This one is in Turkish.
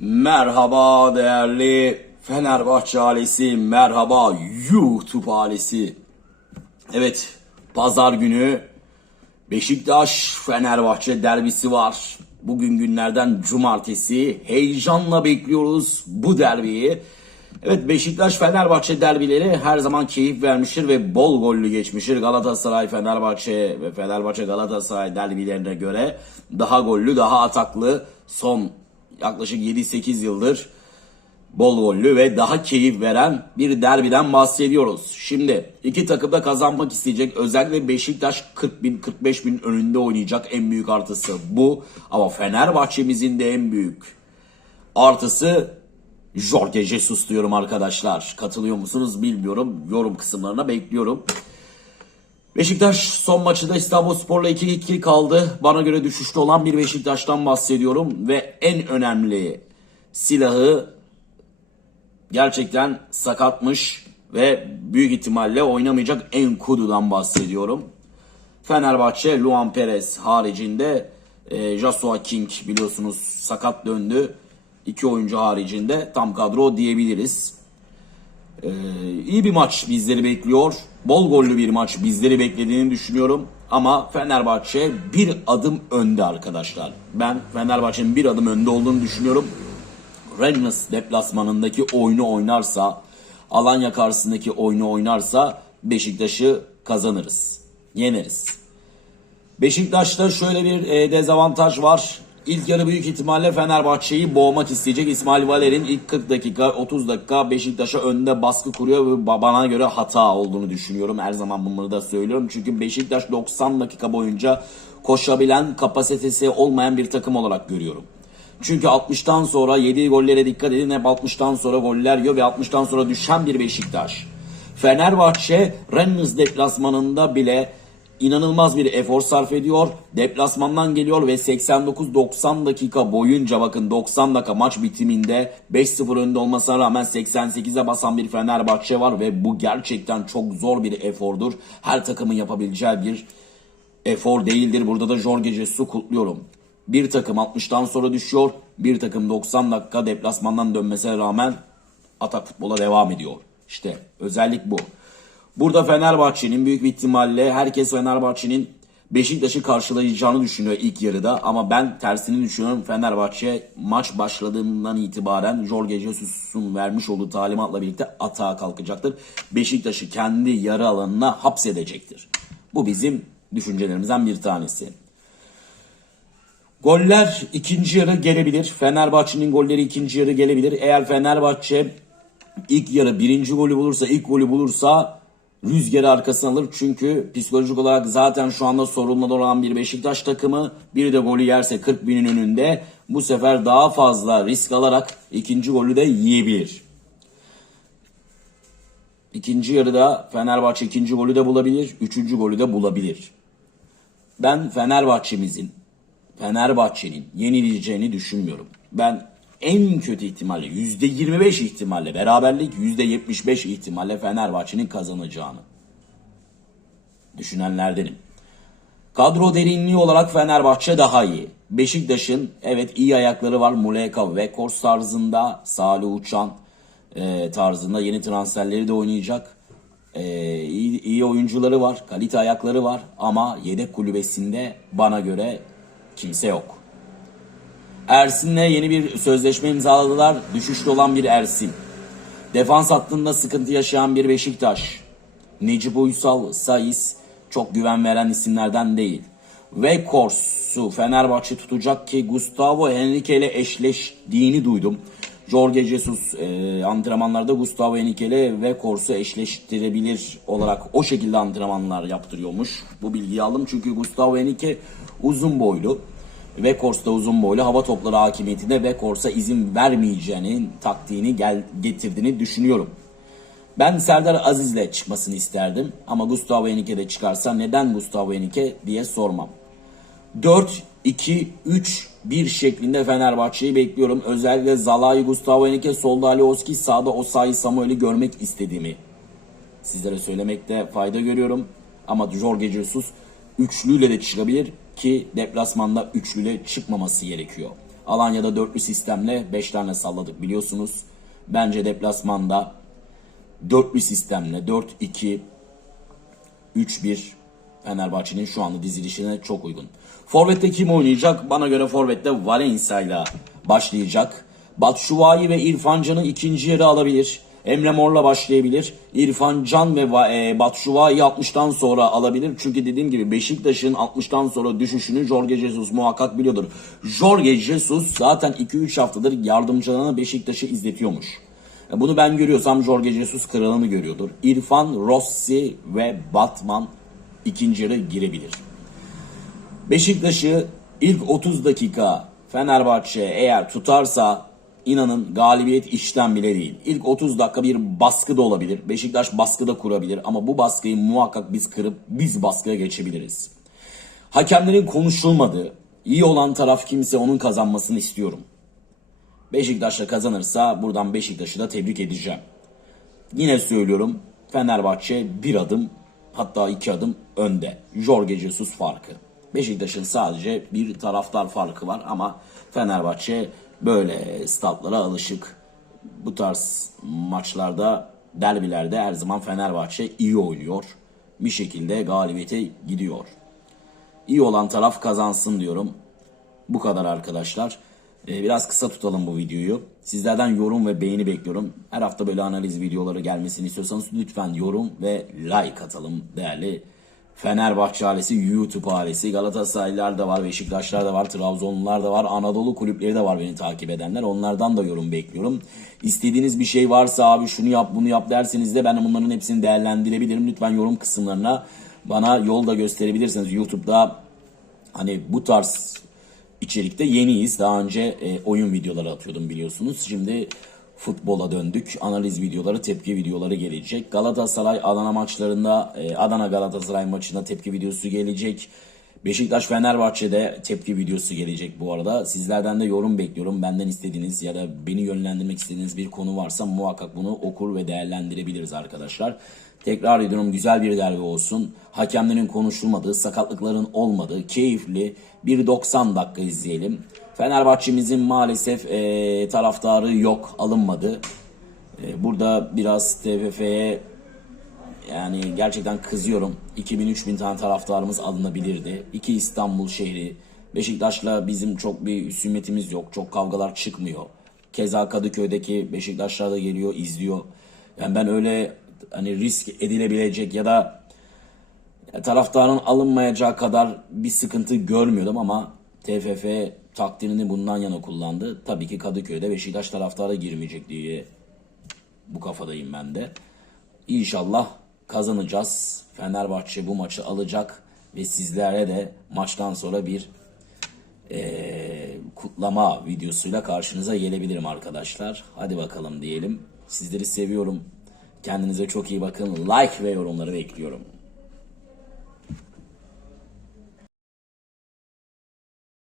Merhaba değerli Fenerbahçe ailesi, merhaba YouTube ailesi. Evet, pazar günü Beşiktaş Fenerbahçe derbisi var. Bugün günlerden cumartesi heyecanla bekliyoruz bu derbiyi. Evet Beşiktaş Fenerbahçe derbileri her zaman keyif vermiştir ve bol gollü geçmiştir. Galatasaray Fenerbahçe ve Fenerbahçe Galatasaray derbilerine göre daha gollü, daha ataklı son yaklaşık 7-8 yıldır bol gollü ve daha keyif veren bir derbiden bahsediyoruz. Şimdi iki takım da kazanmak isteyecek. Özellikle Beşiktaş 40 bin 45 bin önünde oynayacak en büyük artısı bu. Ama Fenerbahçe'mizin de en büyük artısı Jorge Jesus diyorum arkadaşlar. Katılıyor musunuz bilmiyorum. Yorum kısımlarına bekliyorum. Beşiktaş son maçı da İstanbulspor'la 2-2 kaldı. Bana göre düşüşte olan bir Beşiktaş'tan bahsediyorum. Ve en önemli silahı gerçekten sakatmış ve büyük ihtimalle oynamayacak Enkudu'dan bahsediyorum. Fenerbahçe Luan Perez haricinde e, Joshua King biliyorsunuz sakat döndü. İki oyuncu haricinde tam kadro diyebiliriz. Ee, iyi bir maç bizleri bekliyor. Bol gollü bir maç bizleri beklediğini düşünüyorum. Ama Fenerbahçe bir adım önde arkadaşlar. Ben Fenerbahçe'nin bir adım önde olduğunu düşünüyorum. Rennes deplasmanındaki oyunu oynarsa, Alanya karşısındaki oyunu oynarsa Beşiktaş'ı kazanırız. Yeneriz. Beşiktaş'ta şöyle bir e, dezavantaj var. İlk yarı büyük ihtimalle Fenerbahçe'yi boğmak isteyecek. İsmail Valer'in ilk 40 dakika 30 dakika Beşiktaş'a önde baskı kuruyor ve bana göre hata olduğunu düşünüyorum. Her zaman bunları da söylüyorum. Çünkü Beşiktaş 90 dakika boyunca koşabilen kapasitesi olmayan bir takım olarak görüyorum. Çünkü 60'tan sonra yediği gollere dikkat edin. Hep 60'tan sonra goller yiyor ve 60'tan sonra düşen bir Beşiktaş. Fenerbahçe Rennes deplasmanında bile inanılmaz bir efor sarf ediyor. Deplasmandan geliyor ve 89-90 dakika boyunca bakın 90 dakika maç bitiminde 5-0 önde olmasına rağmen 88'e basan bir Fenerbahçe var ve bu gerçekten çok zor bir efordur. Her takımın yapabileceği bir efor değildir. Burada da Jorge Jesus'u kutluyorum. Bir takım 60'tan sonra düşüyor. Bir takım 90 dakika deplasmandan dönmesine rağmen atak futbola devam ediyor. İşte özellik bu. Burada Fenerbahçe'nin büyük bir ihtimalle herkes Fenerbahçe'nin Beşiktaş'ı karşılayacağını düşünüyor ilk yarıda ama ben tersini düşünüyorum. Fenerbahçe maç başladığından itibaren Jorge Jesus'un vermiş olduğu talimatla birlikte atağa kalkacaktır. Beşiktaş'ı kendi yarı alanına hapsedecektir. Bu bizim düşüncelerimizden bir tanesi. Goller ikinci yarı gelebilir. Fenerbahçe'nin golleri ikinci yarı gelebilir. Eğer Fenerbahçe ilk yarı birinci golü bulursa, ilk golü bulursa rüzgarı arkasına alır. Çünkü psikolojik olarak zaten şu anda sorunlu olan bir Beşiktaş takımı bir de golü yerse 40 binin önünde bu sefer daha fazla risk alarak ikinci golü de yiyebilir. İkinci yarıda Fenerbahçe ikinci golü de bulabilir, üçüncü golü de bulabilir. Ben Fenerbahçe'mizin, Fenerbahçe'nin yenileceğini düşünmüyorum. Ben en kötü ihtimalle %25 ihtimalle beraberlik %75 ihtimalle Fenerbahçe'nin kazanacağını düşünenlerdenim. Kadro derinliği olarak Fenerbahçe daha iyi. Beşiktaş'ın evet iyi ayakları var. Muleka ve Kors tarzında, Salih Uçan e, tarzında yeni transferleri de oynayacak. E, iyi, iyi oyuncuları var, kalite ayakları var ama yedek kulübesinde bana göre kimse yok. Ersin'le yeni bir sözleşme imzaladılar. Düşüşte olan bir Ersin. Defans hattında sıkıntı yaşayan bir Beşiktaş. Necip Uysal, Saiz çok güven veren isimlerden değil. Ve Korsu Fenerbahçe tutacak ki Gustavo Henrique ile eşleştiğini duydum. Jorge Jesus e, antrenmanlarda Gustavo Henrique ile ve Korsu eşleştirebilir olarak o şekilde antrenmanlar yaptırıyormuş. Bu bilgiyi aldım çünkü Gustavo Henrique uzun boylu. Vekors'ta uzun boylu hava topları hakimiyetinde Vekors'a izin vermeyeceğinin taktiğini gel getirdiğini düşünüyorum. Ben Serdar Aziz'le çıkmasını isterdim ama Gustavo Henrique de çıkarsa neden Gustavo Henrique diye sormam. 4 2 3 1 şeklinde Fenerbahçe'yi bekliyorum. Özellikle Zalai, Gustavo Henrique, solda Alioski, sağda Osayi Samuel'i görmek istediğimi sizlere söylemekte fayda görüyorum. Ama Jorge Jesus üçlüyle de çıkabilir ki deplasmanda üçlüyle çıkmaması gerekiyor. Alanya'da dörtlü sistemle 5 tane salladık biliyorsunuz. Bence deplasmanda dörtlü sistemle 4-2 3-1 Fenerbahçe'nin şu anda dizilişine çok uygun. Forvet'te kim oynayacak? Bana göre Forvet'te Valencia ile başlayacak. Batshuayi ve İrfan Can'ı ikinci yere alabilir. Emre Mor'la başlayabilir. İrfan Can ve e, Batshuayi 60'tan sonra alabilir. Çünkü dediğim gibi Beşiktaş'ın 60'tan sonra düşüşünü Jorge Jesus muhakkak biliyordur. Jorge Jesus zaten 2-3 haftadır yardımcılarına Beşiktaş'ı izletiyormuş. E, Bunu ben görüyorsam Jorge Jesus kralını görüyordur. İrfan, Rossi ve Batman ikinci yarı girebilir. Beşiktaş'ı ilk 30 dakika Fenerbahçe eğer tutarsa inanın galibiyet işlem bile değil. İlk 30 dakika bir baskı da olabilir. Beşiktaş baskı da kurabilir ama bu baskıyı muhakkak biz kırıp biz baskıya geçebiliriz. Hakemlerin konuşulmadığı, iyi olan taraf kimse onun kazanmasını istiyorum. Beşiktaş'la kazanırsa buradan Beşiktaş'ı da tebrik edeceğim. Yine söylüyorum Fenerbahçe bir adım hatta iki adım önde. Jorge Jesus farkı. Beşiktaş'ın sadece bir taraftar farkı var ama Fenerbahçe böyle statlara alışık. Bu tarz maçlarda derbilerde her zaman Fenerbahçe iyi oynuyor. Bir şekilde galibiyete gidiyor. İyi olan taraf kazansın diyorum. Bu kadar arkadaşlar. Ee, biraz kısa tutalım bu videoyu. Sizlerden yorum ve beğeni bekliyorum. Her hafta böyle analiz videoları gelmesini istiyorsanız lütfen yorum ve like atalım değerli Fenerbahçe ailesi, YouTube ailesi, Galatasaraylılar da var, Beşiktaşlar da var, Trabzonlular da var, Anadolu kulüpleri de var beni takip edenler. Onlardan da yorum bekliyorum. İstediğiniz bir şey varsa abi şunu yap bunu yap derseniz de ben bunların hepsini değerlendirebilirim. Lütfen yorum kısımlarına bana yol da gösterebilirsiniz. YouTube'da hani bu tarz içerikte yeniyiz. Daha önce e, oyun videoları atıyordum biliyorsunuz. Şimdi futbola döndük. Analiz videoları, tepki videoları gelecek. Galatasaray Adana maçlarında, e, Adana Galatasaray maçında tepki videosu gelecek. Beşiktaş Fenerbahçe'de tepki videosu gelecek bu arada. Sizlerden de yorum bekliyorum. Benden istediğiniz ya da beni yönlendirmek istediğiniz bir konu varsa muhakkak bunu okur ve değerlendirebiliriz arkadaşlar. Tekrar ediyorum güzel bir derbi olsun. Hakemlerin konuşulmadığı, sakatlıkların olmadığı, keyifli bir 90 dakika izleyelim. Fenerbahçe'mizin maalesef eee, taraftarı yok, alınmadı. Eee, burada biraz TFF'ye yani gerçekten kızıyorum. 2000-3000 tane taraftarımız alınabilirdi. İki İstanbul şehri. Beşiktaş'la bizim çok bir üsumetimiz yok. Çok kavgalar çıkmıyor. Keza Kadıköy'deki Beşiktaşlar da geliyor, izliyor. Yani ben öyle hani risk edilebilecek ya da taraftarın alınmayacağı kadar bir sıkıntı görmüyordum ama TFF takdirini bundan yana kullandı. Tabii ki Kadıköy'de Beşiktaş taraftarı girmeyecek diye bu kafadayım ben de. İnşallah kazanacağız. Fenerbahçe bu maçı alacak ve sizlere de maçtan sonra bir eee, kutlama videosuyla karşınıza gelebilirim arkadaşlar. Hadi bakalım diyelim. Sizleri seviyorum. Kendinize çok iyi bakın. Like ve yorumları bekliyorum.